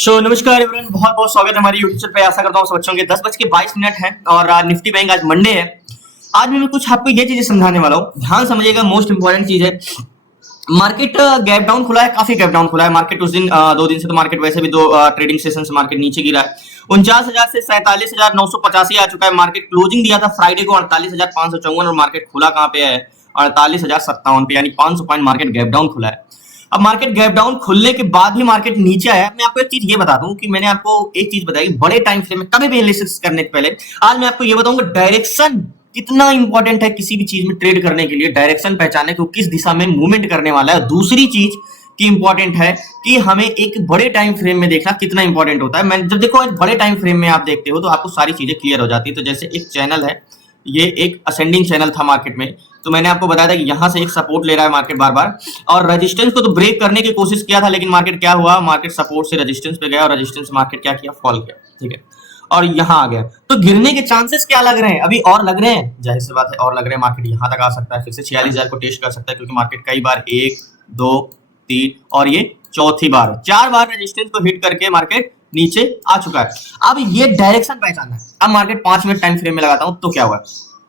नमस्कार एवरीवन, बहुत बहुत स्वागत है हमारे यूट्यूब चैनल पे। आशा करता हूँ सब बच्चों के 10:22 है और निफ्टी बैंक आज मंडे है। आज मैं कुछ आपको ये चीजें समझाने वाला हूँ, ध्यान समझिएगा। मोस्ट इंपॉर्टेंट चीज है, मार्केट गैप डाउन खुला है, काफी गैप डाउन खुला है मार्केट। उस दिन 2 दिन से तो मार्केट वैसे भी दो ट्रेडिंग सेशन से मार्केट नीचे गिरा है। 49,000 से 47,985 आ चुका है। मार्केट क्लोजिंग दिया था फ्राइडे को 48,554 और मार्केट खुला कहाँ पे है 48,057 पे, यानी 500 पॉइंट मार्केट गैप डाउन खुला है। अब मार्केट गैप डाउन खुलने के बाद भी मार्केट नीचे आया। मैं आपको एक चीज ये बता दूं कि मैंने आपको एक चीज बताई, बड़े टाइम फ्रेम में कभी भी एनालिसिस करने से पहले आज मैं आपको ये बताऊंगा डायरेक्शन कितना इंपॉर्टेंट है किसी भी चीज में ट्रेड करने के लिए। डायरेक्शन पहचानने को किस दिशा में मूवमेंट करने वाला है। दूसरी चीज की इंपॉर्टेंट है कि हमें एक बड़े टाइम फ्रेम में देखना कितना इंपॉर्टेंट होता है। मैं जब देखो बड़े टाइम फ्रेम में आप देखते हो तो आपको सारी चीजें क्लियर हो जाती है। तो जैसे एक चैनल है, ये एक असेंडिंग चैनल था मार्केट में, तो मैंने आपको बताया था कि यहां से एक सपोर्ट ले रहा है मार्केट बार बार, और रेजिस्टेंस को तो ब्रेक करने की कोशिश किया था, लेकिन मार्केट क्या हुआ, मार्केट सपोर्ट से रेजिस्टेंस पे गया और रेजिस्टेंस मार्केट क्या किया, फॉल किया। ठीक है, और यहां आ गया तो गिरने के चांसेस क्या लग रहे हैं, अभी और लग रहे हैं, जाहिर सी बात है और लग रहे हैं। मार्केट यहां तक आ सकता है, फिर से 46,000 को टेस्ट कर सकता है, क्योंकि मार्केट कई बार 1 2 3 और ये चौथी बार 4 बार रेजिस्टेंस को हिट करके मार्केट नीचे आ चुका है। अब ये डायरेक्शन पहचानना है। अब मार्केट 5 मिनट टाइम फ्रेम में लगाता हूं तो क्या हुआ,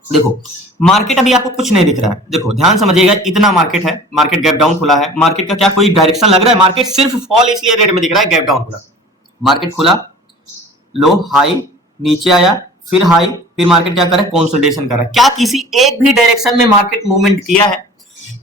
देखो मार्केट अभी आपको कुछ नहीं दिख रहा है। देखो ध्यान समझिएगा, इतना मार्केट है, मार्केट गैप डाउन खुला है। मार्केट का क्या कोई डायरेक्शन लग रहा है? मार्केट सिर्फ फॉल इसलिए रेट में दिख रहा है, गैप डाउन खुला। मार्केट खुला, लो हाई, नीचे आया, फिर हाई, फिर मार्केट क्या कर रहा है, कंसोलिडेशन कर रहा है। क्या किसी एक भी डायरेक्शन में मार्केट मूवमेंट किया है?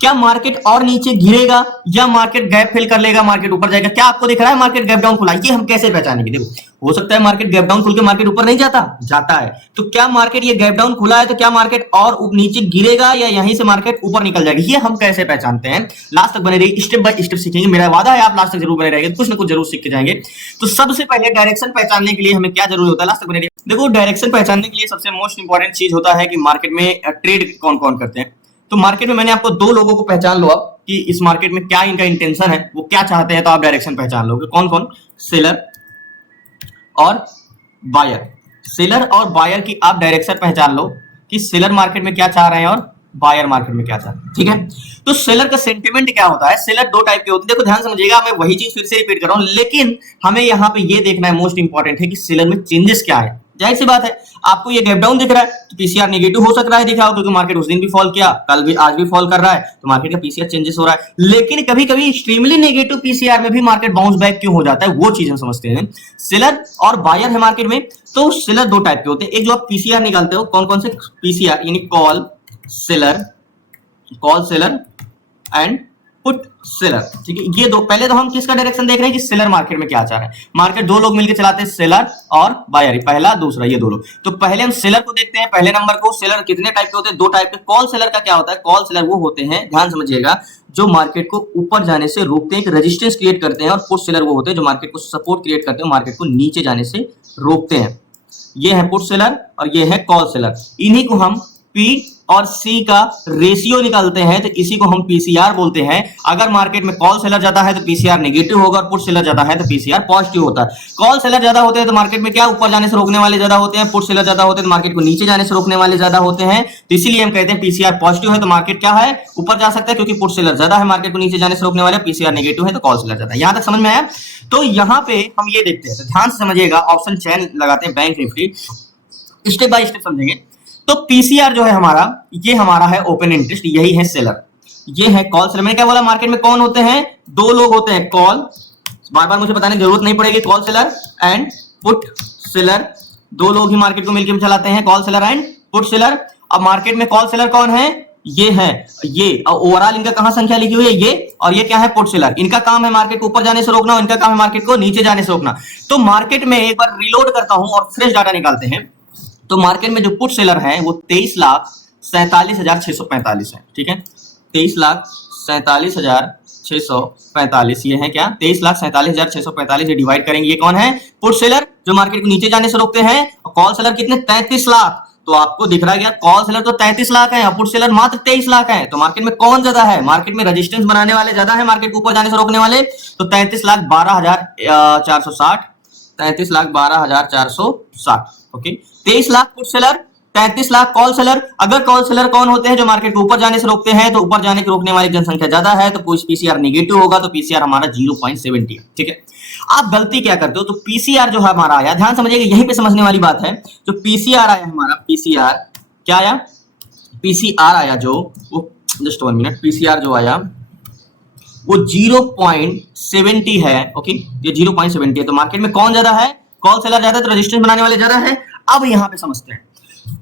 क्या मार्केट और नीचे गिरेगा या मार्केट गैप फिल कर लेगा, मार्केट ऊपर जाएगा? क्या आपको दिख रहा है मार्केट गैप डाउन खुला? ये हम कैसे पहचानेंगे? देखो हो सकता है मार्केट गैप डाउन खुल के मार्केट ऊपर नहीं जाता है। तो क्या मार्केट ये गैप डाउन खुला है तो क्या मार्केट और नीचे गिरेगा या यहीं से मार्केट ऊपर निकल जाएगी? ये हम कैसे पहचानते हैं? लास्ट तक बने रहिए, स्टेप बाय स्टेप सीखेंगे। मेरा वादा है आप लास्ट तक जरूर बने रहेंगे, कुछ ना कुछ जरूर सीख के जाएंगे। तो सबसे पहले डायरेक्शन पहचानने के लिए हमें क्या जरूरी होता है? लास्ट तक बने रहिए। देखो डायरेक्शन पहचानने के लिए सबसे मोस्ट इंपॉर्टेंट चीज होता है कि मार्केट में ट्रेड कौन कौन करते हैं। तो मार्केट में मैंने आपको 2 लोगों को पहचान लो आप कि इस मार्केट में क्या इनका इंटेंशन है, वो क्या चाहते हैं, तो आप डायरेक्शन पहचान लोगे। कौन कौन? सेलर और बायर। सेलर और बायर की आप डायरेक्शन पहचान लो कि सेलर मार्केट में क्या चाह रहे हैं और बायर मार्केट में क्या चाह रहे हैं। ठीक है, तो सेलर का सेंटिमेंट क्या होता है? सेलर 2 टाइप के होते हैं। देखो ध्यान समझिएगा, मैं वही चीज फिर से रिपीट कर रहा हूं, लेकिन हमें यहां पे ये देखना है, मोस्ट इंपॉर्टेंट है कि सेलर में चेंजेस क्या है। जाहिर सी बात है, आपको ये गैप डाउन दिख रहा है तो पीसीआर नेगेटिव हो सकता है, दिख रहा हो, क्योंकि मार्केट उस दिन भी फॉल किया, कल भी, आज भी फॉल कर रहा है, तो मार्केट का पीसीआर चेंजेस हो रहा है। लेकिन कभी कभी एक्सट्रीमली नेगेटिव पीसीआर में भी मार्केट बाउंस बैक क्यों हो जाता है, वो चीज हम समझते हैं। सेलर और बायर है मार्केट में, तो सेलर 2 टाइप के होते हैं। एक जो आप पीसीआर निकालते हो, कौन कौन से पीसीआर, यानी call seller and put seller. ठीक है, ये 2। पहले तो हम किसका डायरेक्शन देख रहे हैं कि सेलर मार्केट में क्या चाह रहा है। मार्केट 2 लोग मिलकर चलाते हैं, सेलर और बायर, पहला दूसरा, ये 2 लोग। तो पहले हम सेलर को देखते हैं, पहले नंबर को। सेलर कितने टाइप के होते हैं? 2 टाइप के। कॉल सेलर का क्या होता है? कॉल सेलर वो होते हैं, ध्यान समझिएगा, जो मार्केट को ऊपर जाने से रोकते हैं, एक रेजिस्टेंस क्रिएट करते हैं। और पुट सेलर वो होते हैं जो मार्केट को सपोर्ट क्रिएट करते हैं, मार्केट को नीचे जाने से रोकते हैं। ये है पुट सेलर और ये है कॉल सेलर। इन्हीं को हम पी और सी का रेशियो निकालते हैं, तो इसी को हम पीसीआर बोलते हैं। अगर मार्केट में कॉल सेलर ज्यादा है तो पीसीआर नेगेटिव होगा, और पुट सेलर ज्यादा है तो पीसीआर पॉजिटिव होता है। कॉल सेलर ज्यादा होते हैं तो मार्केट में क्या, ऊपर जाने से रोकने वाले ज्यादा होते हैं। पुट सेलर ज्यादा होते हैं तो मार्केट को नीचे जाने से रोकने वाले ज्यादा होते हैं। तो इसीलिए हम कहते हैं पीसीआर पॉजिटिव है तो मार्केट क्या है, ऊपर जा सकता है, क्योंकि पुट सेलर ज्यादा है, मार्केट को नीचे जाने से रोकने वाले। पीसीआर नेगेटिव है तो कॉल सेलर ज्यादा है। यहां तक समझ में आया? तो यहां पे हम ये देखते हैं, तो ध्यान से समझिएगा, ऑप्शन चेन लगाते हैं bank Nifty, step by step समझेंगे। तो पीसीआर जो है हमारा, ये हमारा है ओपन इंटरेस्ट, यही है सेलर, ये है कॉल सेलर। मैंने क्या बोला, मार्केट में कौन होते हैं? 2 लोग होते हैं, कॉल, बार बार मुझे बताने की जरूरत नहीं पड़ेगी, call seller and put seller. 2 लोग ही मार्केट को मिलकर चलाते हैं, call seller and put seller. अब मार्केट में कॉल सेलर कौन है? ये है, ये। और ओवरऑल इनका कहां संख्या लिखी हुई है, ये, और ये क्या है, पुट सेलर। इनका काम है मार्केट को ऊपर जाने से रोकना, और इनका काम है मार्केट को नीचे जाने से रोकना। तो मार्केट में एक बार रिलोड करता हूं और फ्रेश डाटा निकालते हैं। तो मार्केट में जो पुट सेलर है वो 23,47,645 है। ठीक है, 23,47,645, ये है क्या, 23,47,645। ये डिवाइड करेंगे, ये कौन है, पुट सेलर, जो मार्केट को नीचे जाने से रोकते हैं। और कॉल सेलर कितने, 33 लाख। तो आपको दिख रहा है क्या, कॉल सेलर तो 33 लाख है, पुट सेलर मात्र 23 लाख है। तो मार्केट में कौन ज्यादा है? मार्केट में रेजिस्टेंस बनाने वाले ज्यादा है, मार्केट को ऊपर जाने से रोकने वाले। तो 33,12,460, 33,12,460। Okay, 23 lakh put seller, 33 lakh call seller. अगर कॉल सेलर कौन होते हैं? जो मार्केट को ऊपर जाने से रोकते हैं, तो ऊपर जाने के रोकने वाली जनसंख्या ज्यादा है तो पीसीआर नेगेटिव होगा, तो पीसीआर हमारा 0.70 है। ठीक है, आप गलती क्या करते हो? तो पीसीआर जो है हमारा आया, ध्यान समझिएगा, यहीं पे समझने वाली बात है। जो पीसीआर आया हमारा, पीसीआर क्या आया? पीसीआर आया जो, वो जस्ट 1 मिनट, पीसीआर जो आया वो 0.70 है। ओके, ये 0.70 है। तो मार्केट में कौन ज्यादा है? कॉल सेलर ज्यादा है, तो रेजिस्टेंस बनाने वाले ज्यादा है। अब यहां पे समझते हैं,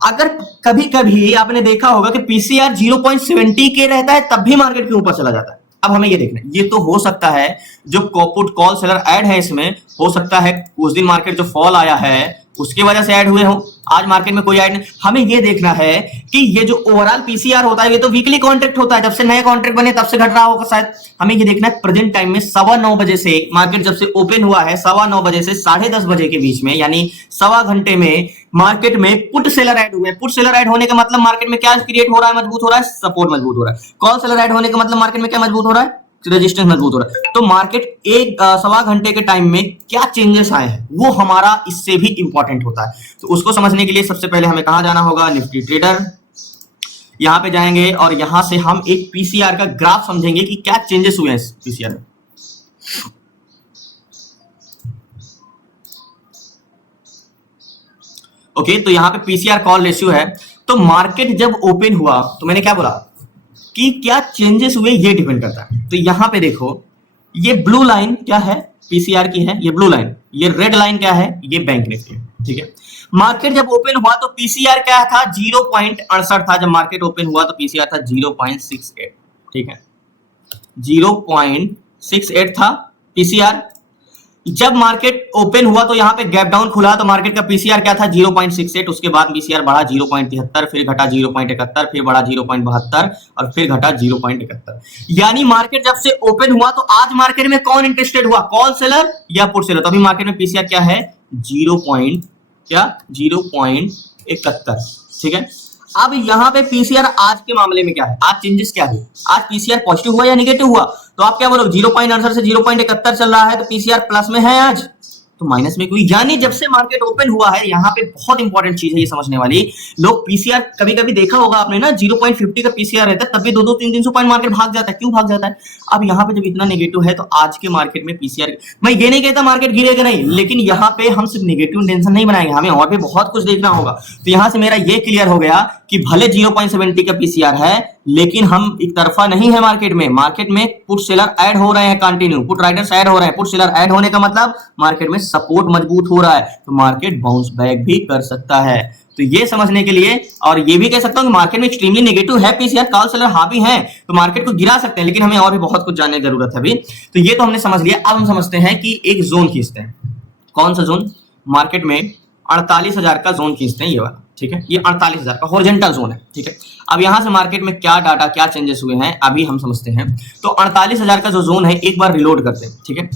अगर कभी कभी आपने देखा होगा कि पीसीआर 0.70 के रहता है तब भी मार्केट के ऊपर चला जाता है। अब हमें ये देखना है, ये तो हो सकता है जो पुट कॉल सेलर ऐड है इसमें, हो सकता है उस दिन मार्केट जो फॉल आया है उसकी वजह से ऐड हुए हो, आज मार्केट में कोई ऐड नहीं। हमें ये देखना है कि ये जो ओवरऑल पीसीआर होता है ये तो वीकली कॉन्ट्रैक्ट होता है, जब से नए कॉन्ट्रैक्ट बने तब से घट रहा होगा शायद। हमें ये देखना है प्रेजेंट टाइम में 9:15 बजे से, मार्केट जब से ओपन हुआ है 9:15 बजे से 10:30 बजे के बीच में, यानी सवा घंटे में मार्केट में पुट सेलर ऐड हुए। पुट सेलर ऐड होने का मतलब मार्केट में क्या क्रिएट हो रहा है? मजबूत हो रहा है, सपोर्ट मजबूत हो रहा है। कॉल सेलर ऐड होने का मतलब मार्केट में क्या मजबूत हो रहा है? रेजिस्टेंस मजबूत हो रहा है। तो मार्केट एक सवा घंटे के टाइम में क्या चेंजेस आए हैं वो हमारा इससे भी इंपॉर्टेंट होता है। तो उसको समझने के लिए सबसे पहले हमें कहां जाना होगा? Nifty trader. यहां पे जाएंगे और यहां से हम एक पीसीआर का ग्राफ समझेंगे कि क्या चेंजेस हुए हैं इस पीसीआर में। ओके, तो यहां पे पीसीआर कॉल रेशियो है। तो मार्केट जब ओपन हुआ तो मैंने क्या बोला कि क्या चेंजेस हुए ये डिपेंड करता है। तो यहां पे देखो, ये ब्लू लाइन क्या है? पीसीआर की है ये ब्लू लाइन। ये रेड लाइन क्या है? ये बैंक निफ्टी है। ठीक है, मार्केट जब ओपन हुआ तो पीसीआर क्या था? 0.68 था। जब मार्केट ओपन हुआ तो पीसीआर था 0.68। ठीक है, 0.68 था पीसीआर। जब मार्केट ओपन हुआ तो यहां पे गैप डाउन खुला तो मार्केट का पीसीआर क्या था? 0.68। उसके बाद पीसीआर बढ़ा 0.73, फिर घटा 0.71, फिर बढ़ा 0.72 और फिर घटा 0.71। यानी मार्केट जब से ओपन हुआ तो आज मार्केट में कौन इंटरेस्टेड हुआ? कॉल सेलर या पुट सेलर? तो अभी मार्केट में पीसीआर क्या है? 0.71। ठीक है, अब यहां पे पीसीआर आज के मामले में क्या है? आज चेंजेस क्या है? आज पीसीआर पॉजिटिव हुआ या नेगेटिव हुआ? तो आप क्या बोलोगे? 0.68 से 0.71 चल रहा है तो पीसीआर प्लस में है आज, तो माइनस में कोई। यानी जब से मार्केट ओपन हुआ है, यहां पे बहुत इंपॉर्टेंट चीज है ये समझने वाली। लोग पीसीआर कभी कभी देखा होगा आपने ना, 0.50 का पीसीआर रहता है तब भी 200-300 पॉइंट मार्केट भाग जाता है। क्यों भाग जाता है? अब यहाँ पे जब इतना नेगेटिव है तो आज के मार्केट में पीसीआर, मैं ये नहीं कहता मार्केट गिरेगा नहीं, लेकिन यहाँ पे हम सिर्फ नेगेटिव टेंशन नहीं बनाएंगे, हमें और भी बहुत कुछ देखना होगा। तो यहां से मेरा ये क्लियर हो गया कि भले 0.70 का पीसीआर है लेकिन हम एक तरफा नहीं है मार्केट में। मार्केट में पुट सेलर ऐड हो रहे हैं, कंटिन्यू पुट राइडर्स ऐड हो रहे हैं। पुट सेलर ऐड होने का मतलब मार्केट में सपोर्ट मजबूत हो रहा है, तो मार्केट बाउंस बैक भी कर सकता है। तो ये समझने के लिए, और ये भी कह सकता हूं कि मार्केट में एक्सट्रीमली नेगेटिव है पीसीआर, कॉल सेलर हावी हैं तो मार्केट को गिरा सकते हैं, लेकिन हमें और भी बहुत कुछ जानने की जरूरत है अभी। तो ये तो हमने समझ लिया। अब हम समझते हैं कि एक जोन खींचते हैं। कौन सा जोन? मार्केट में 48,000 का जोन खींचते हैं, ये वाला। ठीक है, ये 48,000 का हॉरिजॉन्टल जोन है। ठीक है, अब यहां से मार्केट में क्या डाटा, क्या चेंजेस हुए हैं अभी हम समझते हैं। तो 48,000 का जो जोन है एक बार रिलोड करते हैं। ठीक है,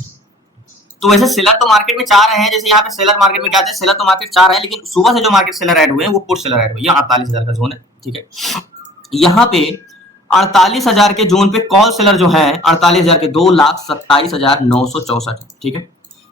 तो वैसे सेलर तो मार्केट में 4 हैं, जैसे यहाँ पे सेलर मार्केट में क्या थे? सेलर तो मार्केट 4 है, लेकिन सुबह से जो मार्केट सेलर ऐड हुए हैं वो पुट सेलर ऐड हुए। 48,000 का जोन है। ठीक है, यहाँ पे 48,000 के जोन पे कॉल सेलर जो है 48,000 के 2,27,964। ठीक है,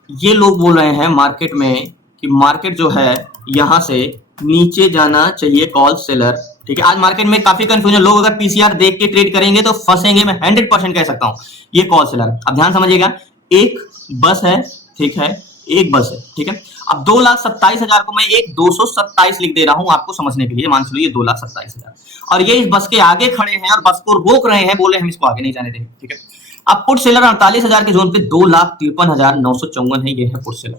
ये लोग बोल रहे हैं मार्केट में कि मार्केट जो है यहाँ से नीचे जाना चाहिए कॉल सेलर। ठीक है, आज मार्केट में काफी कंफ्यूजन, लोग अगर पीसीआर देख के ट्रेड करेंगे तो फंसेंगे, मैं 100% कह सकता हूं। ये कॉल सेलर, अब ध्यान समझिएगा, एक बस है। ठीक है, एक बस है। ठीक है, अब 2,27,000 को मैं एक 227 लिख दे रहा हूं आपको समझने के लिए। मान लीजिए 2,27,000 और ये इस बस के आगे खड़े हैं और बस को रोक रहे हैं, बोले हम इसको आगे नहीं जाने देंगे। ठीक है, अब पुट सेलर 48,000 के जोन पे 2,53,954 है, ये है पुट सेलर।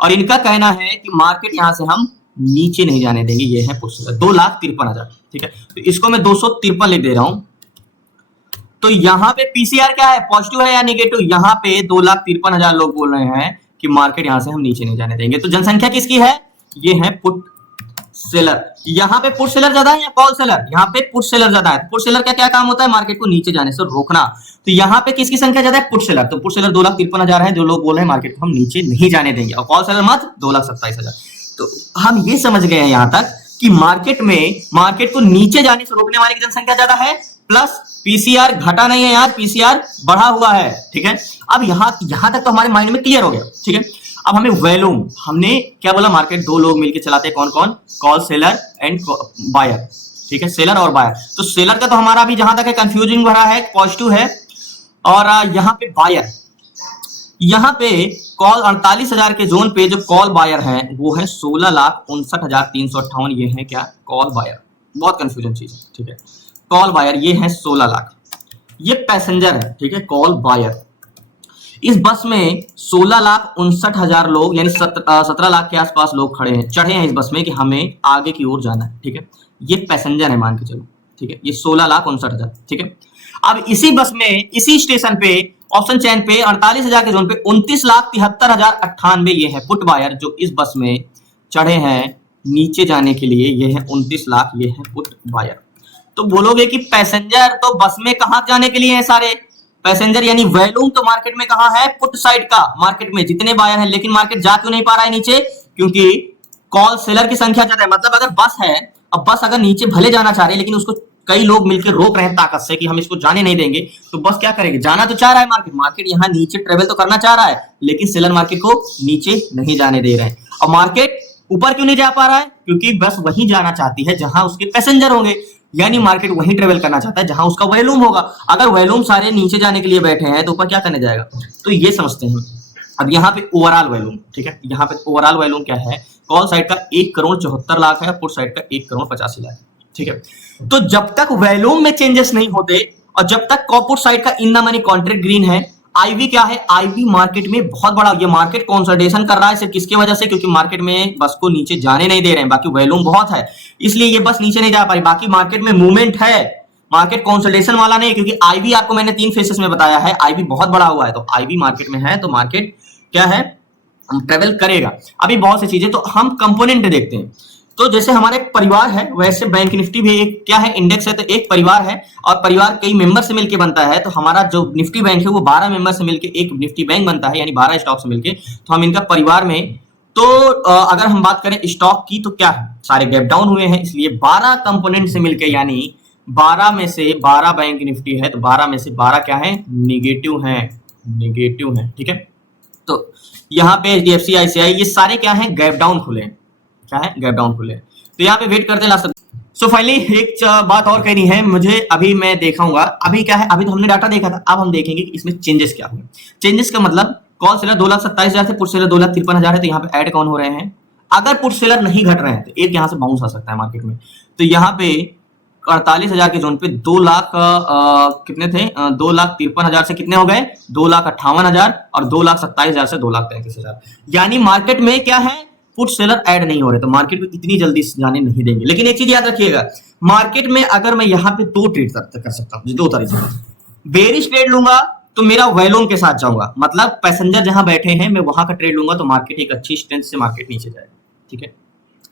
और इनका कहना है कि मार्केट यहां से हम नीचे नहीं जाने देंगे, ये है पुट सेलर 2,53,000। ठीक है, तो इसको मैं 253 लिख दे रहा हूं। तो यहाँ पे पीसीआर क्या है? पॉजिटिव है या नेगेटिव? यहाँ पे 2,53,000 लोग बोल रहे हैं कि मार्केट यहां से हम नीचे नहीं जाने देंगे। तो जनसंख्या किसकी है? ये है पुट सेलर। यहाँ पे पुट सेलर ज्यादा है या कॉल सेलर? यहाँ पे पुट सेलर ज्यादा है। पुट सेलर का क्या काम होता है? मार्केट को नीचे जाने से रोकना। तो यहाँ पे किसकी संख्या ज्यादा है? Put seller. तो पुट सेलर 2,53,000 है, जो लोग बोल रहे हैं मार्केट को हम नीचे नहीं जाने देंगे, और कॉल सेलर मत 2,27,000। तो हम ये समझ गए हैं यहां तक कि मार्केट को नीचे जाने से रोकने वाले की जनसंख्या ज्यादा है, प्लस पीसीआर घटा नहीं है, यार पीसीआर बढ़ा हुआ है। ठीक है, अब यहां तक तो हमारे माइंड में क्लियर हो गया। ठीक है, अब हमें वॉल्यूम, हमने क्या बोला, मार्केट दो लोग मिलकर चलाते हैं, कौन कौन, कॉल सेलर एंड बायर, ठीक है, सेलर और बायर। तो सेलर का तो हमारा अभी जहां तक है कंफ्यूजिंग भरा है, पॉजिटिव है, और यहाँ पे बायर, यहाँ पे कॉल 48,000 के जोन पे जो कॉल बायर है वो है 16,59,358, ये है क्या, कॉल बायर। बहुत कंफ्यूजन चीज है, ठीक है, कॉल बायर ये है 16 लाख, ये पैसेंजर है, ठीक है, कॉल बायर। इस बस में 16,59,000 लोग यानी 17 लाख के आसपास लोग खड़े हैं, चढ़े हैं इस बस में कि हमें आगे की ओर जाना है, ठीक है, ये पैसेंजर है मान के चलो, ठीक है, ये 16,59,000, ठीक है। अब इसी बस में इसी स्टेशन पे ऑप्शन चैन पे 48,000 के जोन पे 29,73,098 ये है पुट बायर जो इस बस में चढ़े हैं नीचे जाने के लिए, ये है 29 लाख, ये है पुट बायर। तो बोलोगे कि पैसेंजर तो बस में कहां जाने के लिए है सारे पैसेंजर, यानी वॉल्यूम तो मार्केट में कहां है, पुट साइड का, मार्केट में जितने बायर हैं, लेकिन मार्केट जा क्यों नहीं पा रहा है नीचे, क्योंकि कॉल सेलर की संख्या ज्यादा है। मतलब अगर बस है, अब बस अगर नीचे भले जाना चाह रहे हैं लेकिन उसको कई लोग मिलकर रोक रहे हैं ताकत से कि हम इसको जाने नहीं देंगे, तो बस क्या करेंगे, जाना तो चाह रहा है मार्केट, मार्केट यहाँ नीचे ट्रेवल तो करना चाह रहा है, लेकिन सेलर मार्केट को नीचे नहीं जाने दे रहे हैं। और मार्केट ऊपर क्यों नहीं जा पा रहा है, क्योंकि बस वहीं जाना चाहती है जहां उसके पैसेंजर होंगे, यानी मार्केट वहीं ट्रेवल करना चाहता है जहां उसका वॉल्यूम होगा। अगर वॉल्यूम सारे नीचे जाने के लिए बैठे हैं तो ऊपर क्या करने जाएगा, तो ये समझते हैं। अब यहाँ पे ओवरऑल वॉल्यूम, ठीक है, यहाँ पे ओवरऑल वॉल्यूम क्या है, कॉल साइड का 1,74,00,000 है, पुट साइड का 1,85,00,000, ठीक है। तो जब तक वॉल्यूम में चेंजेस नहीं होते और जब तक पुट साइड का in the money contract green है, आईवी क्या है, आईवी मार्केट में बहुत बड़ा, ये मार्केट कंसोलिडेशन कर रहा है सिर्फ किसकी वजह से, क्योंकि मार्केट में बस को नीचे जाने नहीं दे रहे हैं, बाकी वॉल्यूम बहुत है इसलिए ये बस नीचे नहीं जा पा रही, बाकी मार्केट में मूवमेंट है, मार्केट कंसोलिडेशन वाला नहीं, क्योंकि आईवी आपको मैंने 3 फेसेस में बताया है, आईवी बहुत बड़ा हुआ है, तो आईवी मार्केट में है तो मार्केट क्या है, ट्रेवल करेगा। अभी बहुत सी चीजें, तो हम कंपोनेंट देखते हैं। तो जैसे हमारा एक परिवार है वैसे बैंक निफ्टी भी एक क्या है, इंडेक्स है, तो एक परिवार है और परिवार कई मेंबर से मिलकर बनता है, तो हमारा जो निफ्टी बैंक है वो 12 मेंबर से मिलकर एक निफ्टी बैंक बनता है, यानी 12 स्टॉक से मिलकर, तो हम इनका परिवार में, तो अगर हम बात करें स्टॉक की तो क्या है, सारे गैप डाउन हुए हैं, इसलिए 12 कंपोनेंट से मिलकर, यानी 12 में से 12 बैंक निफ्टी है तो 12 में से 12 क्या है, निगेटिव है, निगेटिव है, ठीक है। तो यहाँ पे एचडीएफसी, आईसीआई ये सारे क्या है, गैप डाउन खुले हैं, क्या है, गैप डाउन खुले। तो यहाँ पे वेट करते हैं लास्ट। सो फाइनली एक बात और कहनी है मुझे, अभी मैं देखाऊंगा, अभी क्या है, अभी तो हमने डाटा देखा था, अब हम देखेंगे कि इसमें चेंजेस क्या हुए। चेंजेस का मतलब कॉल सेलर 2,27,000 से पुट सेलर 2,53,000 है, तो यहाँ पे ऐड कौन हो रहे हैं, अगर पुट सेलर नहीं घट रहे हैं तो एक यहाँ से बाउंस आ सकता है मार्केट में। तो यहाँ पे 48,000 के जोन पे 2 लाख कितने थे, 2,53,000 से कितने हो गए, 2,58,000 और 2,27,000 से 2,33,000, यानी मार्केट में क्या है, पुट सेलर ऐड नहीं हो रहे, तो मार्केट को इतनी जल्दी जाने नहीं देंगे। लेकिन एक चीज याद रखिएगा, मार्केट में अगर मैं यहाँ पे 2 ट्रेड कर सकता हूँ, 2 तरीके से, बेरिश ट्रेड लूंगा तो मेरा वॉल्यूम के साथ जाऊंगा, मतलब पैसेंजर जहां बैठे हैं मैं वहां का ट्रेड लूंगा तो मार्केट एक अच्छी स्ट्रेंथ से मार्केट नीचे जाएगा, ठीक है।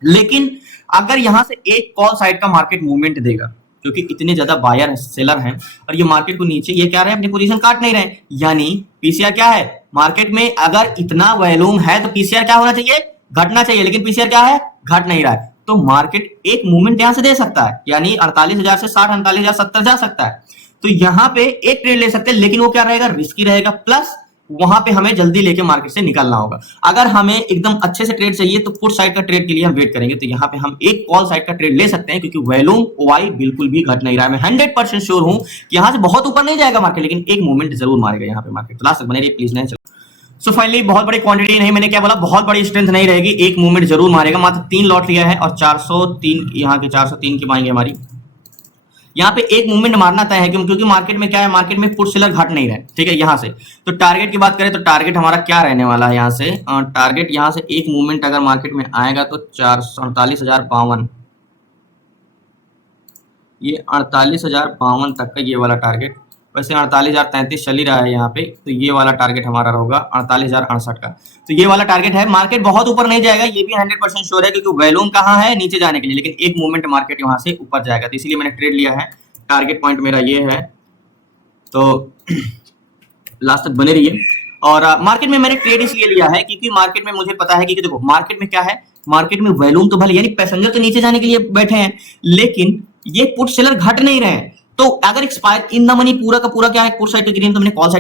लेकिन अगर यहां से एक कॉल साइड का मार्केट मूवमेंट देगा, क्योंकि इतने ज्यादा बायर है, सेलर हैं और ये मार्केट को नीचे, ये क्या रहे, अपनी पोजीशन काट नहीं रहे, यानी पीसीआर क्या है, मार्केट में अगर इतना वॉल्यूम है तो पीसीआर क्या होना चाहिए, घटना चाहिए, लेकिन पीसीआर क्या है, घट नहीं रहा है, तो मार्केट एक मूवमेंट यहां से दे सकता है, यानी 48,000 से 60, 48,000, 70 जा सकता है। तो यहां पे एक ट्रेड ले सकते हैं, लेकिन वो क्या रहेगा, रिस्की रहेगा, प्लस वहां पे हमें जल्दी लेके मार्केट से निकलना होगा। अगर हमें एकदम अच्छे से ट्रेड चाहिए तो पुट साइड का ट्रेड के लिए हम वेट करेंगे, तो यहाँ पे हम एक कॉल साइड का ट्रेड ले सकते हैं, क्योंकि वॉल्यूम ओआई बिल्कुल भी घट नहीं रहा है। मैं 100% श्योर हूं कि यहाँ से बहुत ऊपर नहीं जाएगा मार्केट, लेकिन एक मूवमेंट जरूर मारेगा यहाँ पे मार्केट। लास्ट तक बने रहिए प्लीज। नहीं सो फाइनली बहुत बड़ी क्वांटिटी नहीं, मैंने क्या बोला, बहुत बड़ी स्ट्रेंथ नहीं रहेगी, एक मूवमेंट जरूर मारेगा। मात्र 3 लॉट लिया है और 403 यहाँ के 403 की मांगे हमारी, यहाँ पे एक मूवमेंट मारना तय है, क्योंकि मार्केट में क्या है, मार्केट में पुट सेलर घट नहीं रहे, ठीक है। यहाँ से तो टारगेट की बात करें तो टारगेट हमारा क्या रहने वाला है, यहाँ से टारगेट यहाँ से एक मूवमेंट अगर मार्केट में आएगा तो 48,052, ये 48,052 तक का ये वाला टारगेट, वैसे 48,033 चल ही रहा है यहाँ पे, तो ये वाला टारगेट हमारा होगा 48,068 का। तो ये वाला टारगेट है, मार्केट बहुत ऊपर नहीं जाएगा, ये भी 100% श्योर है, क्योंकि वॉल्यूम कहाँ है, नीचे जाने के लिए, लेकिन एक मूवमेंट मार्केट यहाँ से ऊपर जाएगा, तो इसलिए मैंने ट्रेड लिया है। टारगेट पॉइंट मेरा ये है, तो लास्ट तक बने रहिए। और मार्केट में मैंने ट्रेड इसलिए लिया है क्योंकि मार्केट में मुझे पता है कि देखो मार्केट में क्या है, मार्केट में वॉल्यूम तो भले, यानी पैसेंजर तो नीचे जाने के लिए बैठे हैं, लेकिन ये पुट सेलर घट नहीं रहे हैं। तो अगर एक्सपायर इन द मनी पूरा का पूरा क्या है, पुट साइड का ग्रीन, तो मैंने कॉल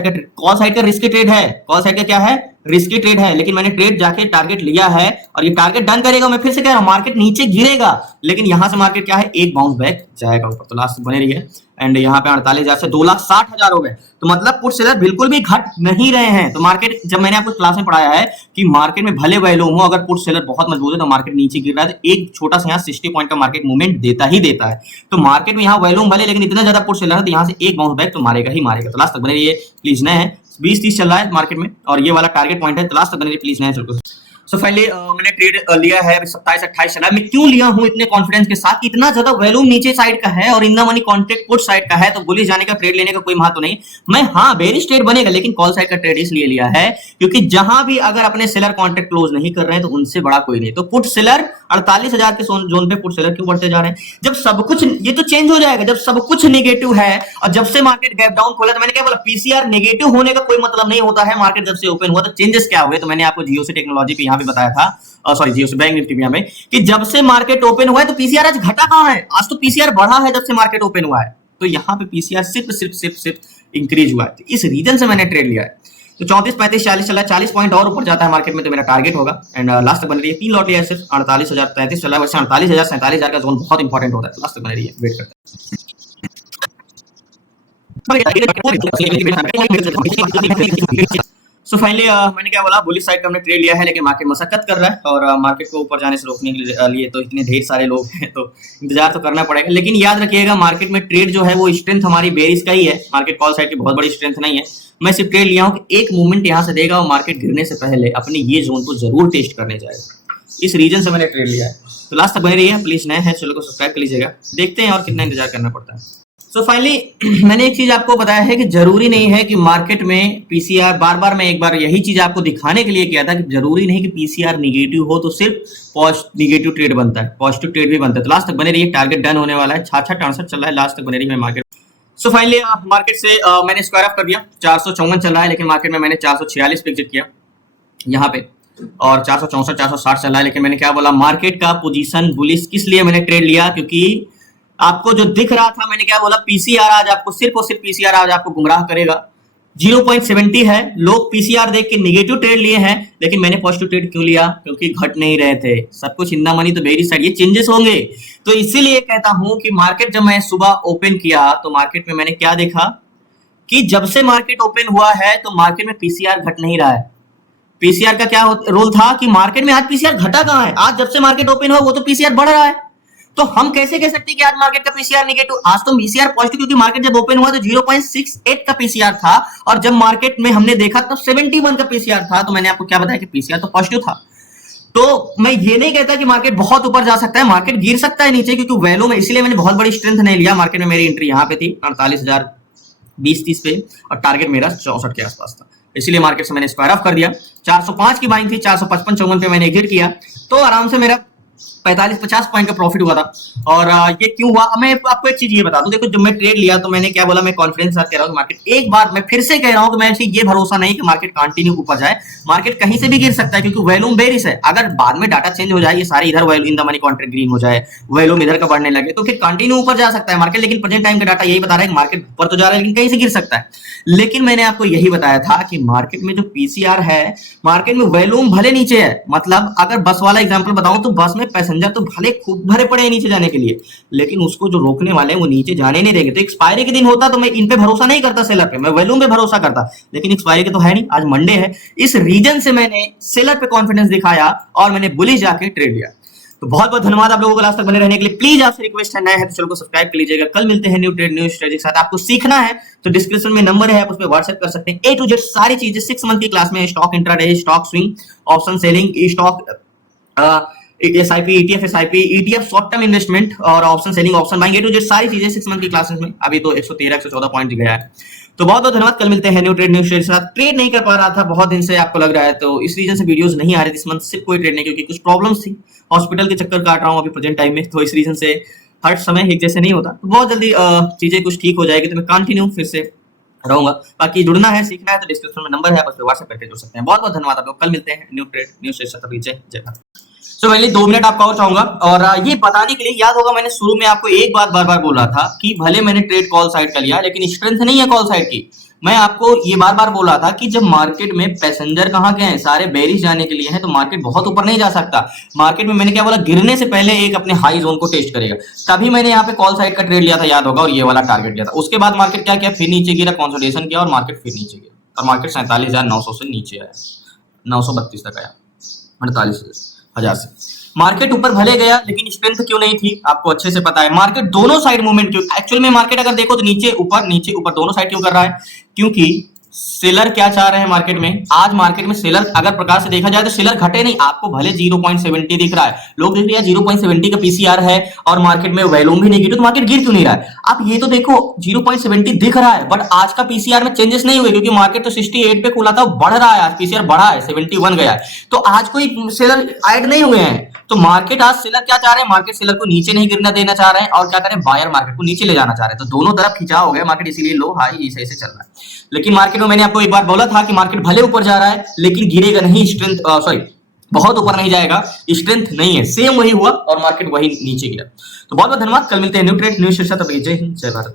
साइड का रिस्की ट्रेड है, कॉल साइड का क्या है, रिस्की ट्रेड है, लेकिन मैंने ट्रेड जाके टारगेट लिया है और ये टारगेट डन करेगा। मैं फिर से कह रहा हूँ मार्केट नीचे गिरेगा, लेकिन यहां से मार्केट क्या है, एक बाउंस बैक जाएगा ऊपर। तो लास्ट बने रही है एंड यहाँ पे 48,000 से 2,60,000 हो गए। तो मतलब पुट सेलर बिल्कुल भी घट नहीं रहे हैं। तो मार्केट, जब मैंने आपको क्लास में पढ़ाया है कि मार्केट में भले वैल्यूम हो, अगर पुट सेलर बहुत मजबूत है तो मार्केट नीचे गिर रहा है तो एक छोटा सा यहाँ 60 पॉइंट का मार्केट मूवमेंट देता ही देता है। तो मार्केट में यहाँ वैल्यूम भले, लेकिन इतना ज्यादा पुट सेलर है तो यहाँ से एक बाउंस बैक तो मारेगा ही मारेगा। तो लास्ट तक बने रहिए प्लीज। नए हैं 20-30 चल रहा है मार्केट में और ये वाला टारगेट पॉइंट है, तो लास्ट तक बने रहिए प्लीज। नए चलो। सो फाइनली मैंने ट्रेड लिया है 27-28 चला है। मैं क्यों लिया हूं इतने कॉन्फिडेंस के साथ, इतना ज्यादा वैल्यूम नीचे साइड का है और in the money contract put side का है, तो बुलिश जाने का ट्रेड लेने का कोई महत्व नहीं। मैं हाँ बेरिश ट्रेड बनेगा, लेकिन कॉल साइड का ट्रेड इसलिए लिया है क्योंकि जहां भी अगर अपने सेलर कॉन्ट्रैक्ट क्लोज नहीं कर रहे हैं तो उनसे बड़ा कोई नहीं। तो पुट सेलर 48,000 के जोन पे पुट सेलर क्यों बढ़ते जा रहे हैं, जब सब कुछ ये तो चेंज हो जाएगा, जब सब कुछ नेगेटिव है और जब से मार्केट गैप डाउन खोला। तो मैंने क्या बोला, पीसीआर नेगेटिव होने का कोई मतलब नहीं होता है। मार्केट जब से ओपन हुआ तो चेंजेस क्या हुए, तो मैंने आपको जियो से टेक्नोलॉजी पे यहाँ पे बताया था, सॉरी जियो से बैंक निफ्टी में, हमें कि जब से मार्केट ओपन हुआ है तो पीसीआर आज घटा कहां है, आज तो पीसीआर बढ़ा है जब से मार्केट ओपन हुआ है। तो यहाँ पे पीसीआर सिर्फ इंक्रीज हुआ है। तो इस रीजन से मैंने ट्रेड लिया है। तो 34, 35, 40 चला है, 40 पॉइंट और ऊपर जाता है मार्केट में तो मेरा टारगेट होगा। एंड लास्ट तक बन रही है 3 लॉट लिया है सिर्फ 48,000, 33 चला है। वैसे 48,000 47,000 का जोन बहुत इंपॉर्टेंट होता है। तो लास्ट तक बन रही है, वेट करते हैं। सो फाइनली मैंने क्या बोला, बुलिश साइड का हमने ट्रेड लिया है, लेकिन मार्केट मशक्कत कर रहा है और मार्केट को ऊपर जाने से रोकने के लिए तो इतने ढेर सारे लोग हैं तो इंतजार तो करना पड़ेगा। लेकिन याद रखिएगा मार्केट में ट्रेड जो है वो स्ट्रेंथ हमारी बेरिश का ही है, मार्केट कॉल साइड की बहुत बड़ी स्ट्रेंथ नहीं है। मैं सिर्फ ट्रेड लिया हूँ कि एक मूवमेंट यहाँ से देगा और मार्केट गिरने से पहले अपने ये जोन को जरूर टेस्ट करने जाएगा। इस रीजन से मैंने ट्रेड लिया है। तो लास्ट तक बने रही है प्लीज। नए हैं चैनल को सब्सक्राइब कर लीजिएगा। देखते हैं और कितना इंतजार करना पड़ता है। सो फाइनली मैंने एक चीज आपको बताया है कि जरूरी नहीं है कि मार्केट में पीसीआर, बार बार मैं एक बार यही चीज आपको दिखाने के लिए किया था कि जरूरी नहीं कि पीसीआर निगेटिव हो तो सिर्फ निगेटिव ट्रेड बनता है, पॉजिटिव ट्रेड भी बनता है। तो लास्ट तक बने रहिए, टारगेट डन होने वाला है। 66-68 चल रहा है, लास्ट तक बने रही मैं मार्केट। सो फाइनली मार्केट से मैंने स्क्वायर ऑफ कर दिया। 454 चल रहा है, लेकिन मार्केट में मैंने 446 पे एग्जिट किया यहाँ पे, और 464 460 चल रहा है। लेकिन मैंने क्या बोला, मार्केट का पोजीशन बुलिश किस लिए मैंने ट्रेड लिया, क्योंकि आपको जो दिख रहा था, मैंने क्या बोला, पीसीआर आज आपको सिर्फ और सिर्फ पीसीआर आज आपको गुमराह करेगा। 0.70 है, लोग पीसीआर देख के निगेटिव ट्रेड लिए हैं, लेकिन मैंने पॉजिटिव ट्रेड क्यों लिया, क्योंकि घट नहीं रहे थे, सब कुछ इन द मनी तो बेरिश साइड, ये चेंजेस होंगे। तो इसीलिए कहता हूं कि मार्केट जब मैं सुबह ओपन किया तो मार्केट में मैंने क्या देखा कि जब से मार्केट ओपन हुआ है तो मार्केट में पीसीआर घट नहीं रहा है। पीसीआर का क्या रोल था कि मार्केट में आज पीसीआर घटा कहां है, आज जब से मार्केट ओपन हुआ वो तो पीसीआर बढ़ रहा है। तो हम कैसे कह सकते हैं कि आज मार्केट का पीसीआर नेगेटिव, आज तो पीसीआर पॉजिटिव, क्योंकि मार्केट जब ओपन हुआ तो 0.68 का पीसीआर था और जब मार्केट में हमने देखा तब 71 का पीसीआर था। तो मैंने आपको क्या बताया कि पीसीआर तो पॉजिटिव था। तो मैं ये नहीं कहता कि मार्केट बहुत ऊपर जा सकता है, मार्केट गिर सकता है नीचे, क्योंकि वैल्यू में, इसलिए मैंने बहुत बड़ी स्ट्रेंथ नहीं लिया। मार्केट में मेरी एंट्री यहाँ पे थी 48,000 20-30 पे और टारगेट मेरा 64 के आसपास था, इसलिए मार्केट से मैंने स्क्वायर ऑफ कर दिया। 405 की बाइंग थी, 455-54 पे मैंने एग्जिट किया, तो आराम से मेरा 45-50 पॉइंट का प्रॉफिट हुआ था। और ये क्यों हुआ, मैं आपको एक चीज ये बता दूं, देखो जब मैं ट्रेड लिया तो मैंने क्या बोला, मैं कॉन्फिडेंस के साथ कह रहा हूं कि मार्केट, एक बार मैं फिर से कह रहा हूं कि मैं ये भरोसा नहीं कि मार्केट कंटिन्यू ऊपर जाए, मार्केट कहीं से भी गिर सकता है क्योंकि वैल्यूम बेरिश है। अगर बाद में डाटा चेंज हो जाए, ये सारी इधर value in the money contract green हो जाए, वैल्यूम इधर का बढ़ने लगे, तो फिर कंटिन्यू ऊपर जा सकता है मार्केट। लेकिन प्रेजेंट टाइम का डाटा यही बता रहा है कि मार्केट ऊपर तो जा रहा है लेकिन कहीं से गिर सकता है। लेकिन मैंने आपको यही बताया था कि मार्केट में जो पीसीआर है, मार्केट में वैल्यूम भले नीचे है, मतलब अगर बस वाला एग्जांपल बताऊं तो बस में पैसेंजर तो भले खूब भरे पड़े हैं नीचे जाने के लिए, लेकिन उसको जो रोकने वाले हैं वो नीचे जाने नहीं देंगे। तो एक्सपायरी के दिन होता तो मैं इन पे भरोसा नहीं करता, सेलर पे, मैं वैल्यूम पे भरोसा करता, लेकिन एक्सपायरी के तो है नहीं, आज मंडे है। इस रीजन से मैंने सेलर पे कॉन्फिडेंस दिखाया और मैंने बुलिश जाके ट्रेड लिया। तो बहुत बहुत धन्यवाद आप लोगों को लास्ट तक बने रहने के लिए। प्लीज आपसे रिक्वेस्ट है, नए हैं तो चैनल को सब्सक्राइब कर लीजिएगा। कल मिलते हैं न्यू ट्रेड न्यू स्ट्रेटेजी के साथ। आपको सीखना है तो डिस्क्रिप्शन में नंबर है, आप उस पर व्हाट्सएप कर सकते हैं। ए टू जेड सारी चीजें 6 मंथ की क्लास में, stock intraday, stock swing, option selling, stock SIP, ETF, SIP, ETF, short term investment और option selling, option buying, A to Z सारी चीजें 6 मंथ की क्लासेस में। अभी तो 113-114 पॉइंट गया है। तो बहुत बहुत धन्यवाद। कल मिलते हैं न्यू ट्रेड न्यू स्ट्रेटेजी के साथ। ट्रेड नहीं कर पा रहा था बहुत दिन से, आपको लग रहा है, तो इस रीजन से वीडियोस नहीं आ रही थी इस मंथ, सिर्फ कोई ट्रेड नहीं, क्योंकि कुछ प्रॉब्लम्स थी, हॉस्पिटल के चक्कर काट रहा हूँ अभी प्रेजेंट टाइम में, तो इस रीजन से हर समय एक जैसे नहीं होता। तो बहुत जल्दी चीजें कुछ ठीक हो जाएगी तो मैं कंटिन्यू फिर से रहूंगा। बाकी जुड़ना है, सीखना है तो डिस्क्रिप्शन में नंबर है, आप उस पर व्हाट्सएप करके जुड़ सकते हैं। बहुत बहुत धन्यवाद आप लोग। कल मिलते हैं न्यू ट्रेड न्यू स्ट्रेटेजी। जय भारत। सो पहले 2 मिनट आपका और चाहूंगा, और ये बताने के लिए, याद होगा मैंने शुरू में आपको एक बात बार बार बोला था कि भले मैंने ट्रेड कॉल साइड का लिया, लेकिन स्ट्रेंथ नहीं है कॉल साइड की। मैं आपको ये बार बार बोला था कि जब मार्केट में पैसेंजर कहाँ गए हैं, सारे बेरिश जाने के लिए हैं, तो मार्केट बहुत ऊपर नहीं जा सकता। मार्केट में मैंने क्या बोला, गिरने से पहले एक अपने हाई जोन को टेस्ट करेगा। तभी मैंने यहाँ पे कॉल साइड का ट्रेड लिया था, याद होगा, और ये वाला टारगेट लिया था। उसके बाद मार्केट क्या किया, फिर नीचे गिरा, कंसोलिडेशन किया और मार्केट फिर नीचे गिरा, और मार्केट 47,900 से नीचे आया, 932 तक आया, 48,000 से। मार्केट ऊपर भले गया, लेकिन स्ट्रेंथ क्यों नहीं थी, आपको अच्छे से पता है। मार्केट दोनों साइड मूवमेंट क्यों, एक्चुअल में मार्केट अगर देखो तो नीचे ऊपर दोनों साइड क्यों कर रहा है, क्योंकि सेलर क्या चाह रहे हैं मार्केट में। आज मार्केट में सेलर अगर प्रकार से देखा जाए तो सेलर घटे नहीं, आपको भले 0.70 दिख रहा है, लोग देख रहे हैं 0.70 का पीसीआर है और मार्केट में वैल्यूम भी नहीं गिरी, तो मार्केट गिर क्यों नहीं रहा है। आप ये तो देखो 0.70 दिख रहा है, बट आज का पीसीआर में चेंजेस नहीं हुए, क्योंकि मार्केट तो 68 पे खुला था, बढ़ रहा है, आज पीसीआर बढ़ा है, 71 गया है, तो आज कोई सेलर ऐड नहीं हुए हैं। तो मार्केट आज सेलर क्या चाह रहे हैं, मार्केट सेलर को नीचे नहीं गिरना देना चाह रहे हैं, और क्या करें, बायर मार्केट को नीचे ले जाना चाह रहे हैं। तो दोनों तरफ खिंचाव हो गया मार्केट, इसीलिए लो हाई ऐसे चल रहा है। लेकिन मार्केट में मैंने आपको एक बार बोला था कि मार्केट भले ऊपर जा रहा है, लेकिन गिरेगा नहीं, स्ट्रेंथ सॉरी बहुत ऊपर नहीं जाएगा, स्ट्रेंथ नहीं है। सेम वही हुआ और मार्केट वही नीचे गिरा। तो बहुत बहुत धन्यवाद, कल मिलते हैं न्यू ट्रेड न्यू शीर्षक। तब जय हिंद, जय भारत।